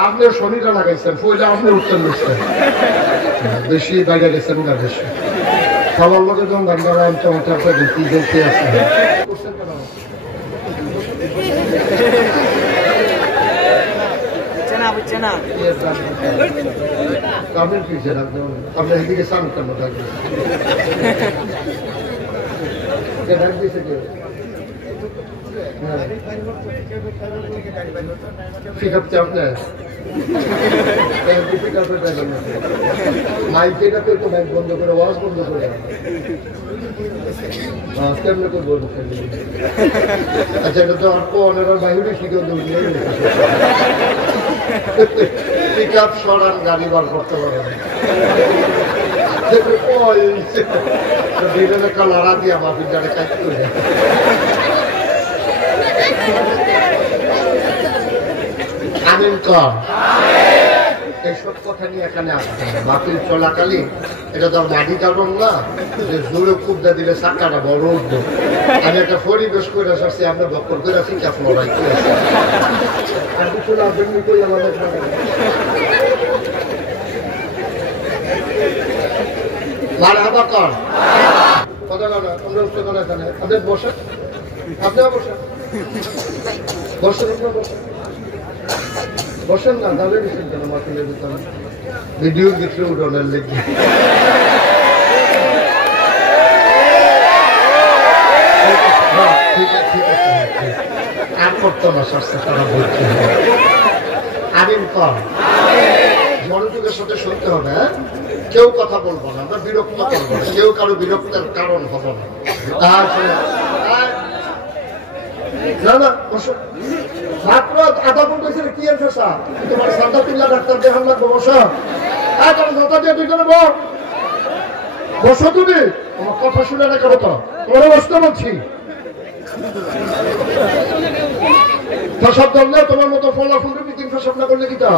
আপনি শনিটা লাগাইছেন পয়লা আপনি উঠতেন বুঝছেন বেশি বাইরে গেছেন না বেশি সবার লোকের যখন গান্ডারা চমৎকার করে কি দেখতে আছে আপনার এদিকে সান কেন থাকবে ডাক দিয়েছে কেউ পিক আপ আপনার মাইকেটা তো মাইক বন্ধ করে ওয়াজ বন্ধ করে কেমনে করবো আচ্ছা এটা তো আর ওনারা বাইরে শিখে পিক আপ সরান গাড়ি বার করতে পারেন একটা লড়া দিয়া মাফির জানে কাজ করে আমিন কর এইসব কথা নিয়ে এখানে আসছে বাতিল চলাকালীন এটা তো মাটি কারণ না যে জোরে কুবদা দিলে চাকাটা বড় উঠবো আমি একটা পরিবেশ করে আসছি আমরা বক্কর করে আছি কি আপনার লড়াই করে আসছি আর কিছু না কই আমাদের মারহাবা কর কথা না আমরা উঠতে পারে এখানে আপনাদের বসেন আপনারা বসেন বসেন আপনারা বসেন বসেন না দাঁড়িয়ে দিচ্ছেন কেন মাটিলে দিতাম ভিডিও ভিতরে উঠানোর লেগে ঠিক আছে আর করতো না স্বাস্থ্য তারা বলছে আমিন কর মনোযোগের সাথে শুনতে হবে হ্যাঁ কেউ কথা বলবো না আমরা বিরক্ত করবো না কেউ কারো বিরক্তের কারণ হবো না না না বসো মাত্র আধা ঘন্টা ছিল কি আছে তোমার সাদা পিল্লা ডাক্তার দেখান লাগবো বসো কথা দিয়ে তুই করে বসো তুমি আমার কথা শুনে না কেন তো তোমার বসতে বলছি প্রসাব দল তোমার মতো ফলাফল তিন প্রসাব না করলে কি তা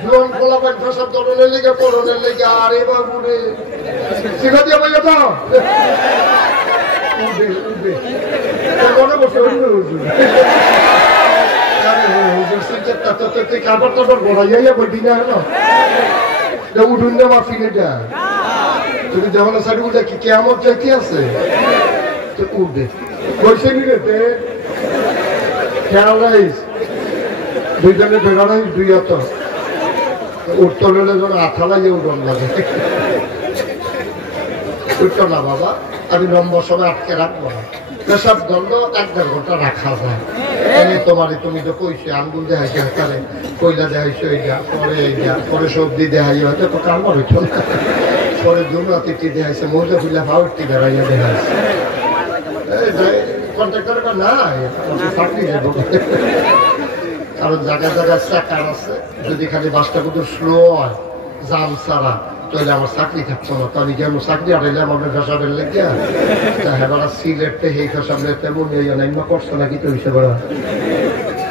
জীবন ফলাফল প্রসাব দলের লেগে পড়নের লেগে আরে বাবু রে শিখা দিয়ে বললে তো মনে বসে কাপড় টাপড় বড়াইয়া বলবি না উঠুন না মাফি নেটা তুমি যখন সাইড উঠে কি কেমন চাইতে আছে উঠবে বসে নিতে খেয়াল রাইস দুইজনে বেড়া রাইস দুই অত উঠতে হলে যখন আঠা লাগে উঠন লাগে উঠতো না বাবা আমি লম্বা সময় আটকে রাখবো না পেশাব দণ্ড 1-1.5 ঘন্টা রাখা যায় তোমারে তুমি তো কইছে আঙ্গুল দেখাইছে হাতারে কইলা দেখাইছো এইটা পরে এইটা পরে সবজি দেখাই হয়তো তো কারবার হইতো না পরে দুর্নাতিটি দেখাইছে মৌজা ফুল্লা ভাউটি বেড়াইয়া দেখাইছে কন্ট্রাক্টর না চাকরি দেবো কারণ জায়গায় জায়গায় চাকার আছে যদি খালি বাসটা কত স্লো হয় জাম ছাড়া তাহলে আমার চাকরি থাকতো না তো আমি যেমন চাকরি আটাইলাম আপনার ফেসাবের লেগে হ্যাঁ সিলেটে সেই ফেসাবলে তেমন করছো নাকি তো হিসেবে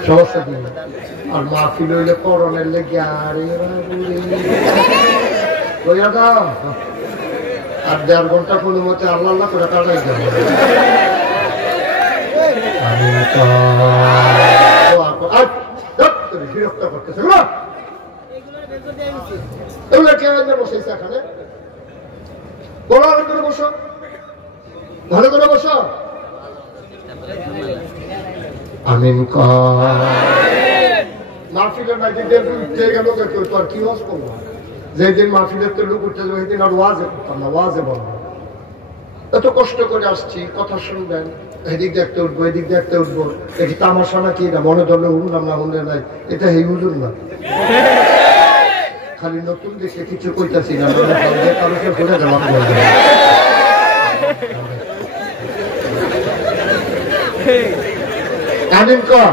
সমস্যা কি আর মাহফিল হইলে করণের লেগে আরে দাম আর 1.5 ঘন্টা কোনো মতে আল্লাহ আল্লাহ করে কাটাই যাবে বিরক্ত করতেছে বসেছে এখানে ভালো করে বসো ভালো করে বসো আমিন মাহফিলের উঠতে গেল তো আর কি ওয়াজ করবো যেদিন মাহফিলের তো লোক উঠতে যাবে সেদিন আর ওয়াজে করতাম না ওয়াজে বলবো এত কষ্ট করে আসছি কথা শুনবেন এদিক দেখতে উঠবো এদিক দেখতে উঠবো এটি তামাশা নাকি না মনে ধরলে শুনলাম না শুনলে নাই এটা এই হুজুর না খালি নতুন দেশে কিছু কইতাছি না ঘুরে জবাব করবে আমিন কর